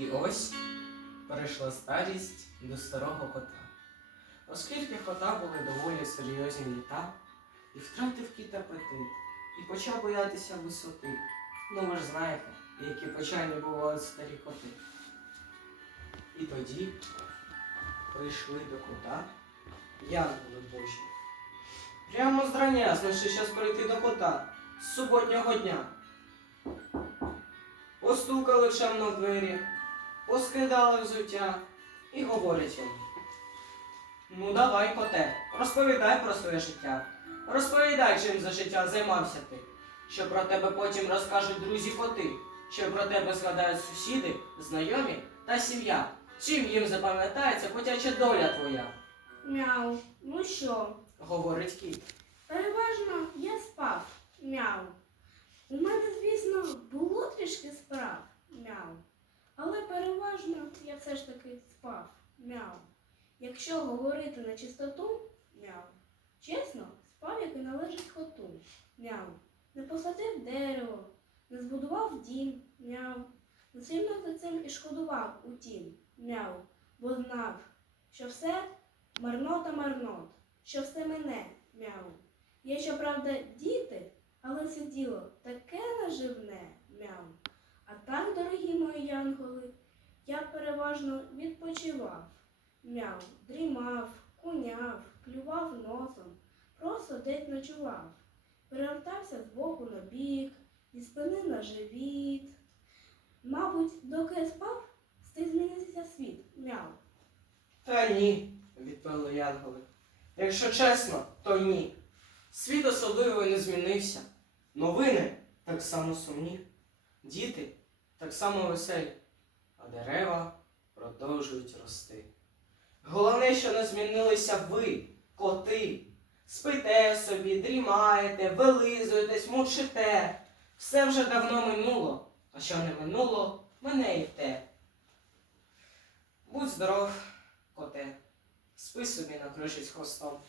І ось перейшла старість до старого кота. Оскільки кота були доволі серйозні літа, і втратив кіт апетит, і почав боятися висоти. Ну ви ж знаєте, які печальні бувають старі коти. І тоді прийшли до кота янголи божі. Прямо зрання, значить, зараз перейти до кота з суботнього дня. Постукали чемно в двері, поскидали взуття і говорять йому. Ну давай, коте, розповідай про своє життя. Розповідай, чим за життя займався ти. Що про тебе потім розкажуть друзі коти, що про тебе згадають сусіди, знайомі та сім'я. Чим їм запам'ятається котяча доля твоя, Мяу. Ну що? говорить кіт. Переважно я спав. Мяу. У мене, звісно, Але я все ж таки спав. Мяу. Якщо говорити на чистоту, мяу. Чесно, спав, як і належить коту. Мяу. Не посадив дерево, не збудував дім. Мяу. Не сильно за цим і шкодував утім. Мяу. Бо знав, що все марнота марнот, що все мене, мяу. Є, щоправда, діти, але це діло таке наживне, мяу. А так, дорогі мої янголи, я переважно відпочивав, мяу, дрімав, куняв, клював носом, просто десь ночував, перевертався з боку на бік, зі спини на живіт. Мабуть, доки я спав, встиг змінитися світ, мяу. Та ні, відповіли янголи. Якщо чесно, то ні. Світ особливо не змінився. Новини так само сумні, діти так само веселі, а дерева продовжують рости. Головне, що не змінилися ви, коти. Спите собі, дрімаєте, вилизуєтесь, мучите. Все вже давно минуло, а що не минуло, мене і те. Будь здоров, коте, спи собі на крижі хвостом.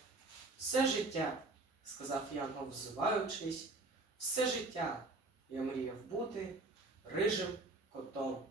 Все життя, сказав Янгол, взиваючись, все життя я мріяв бути рижим котом.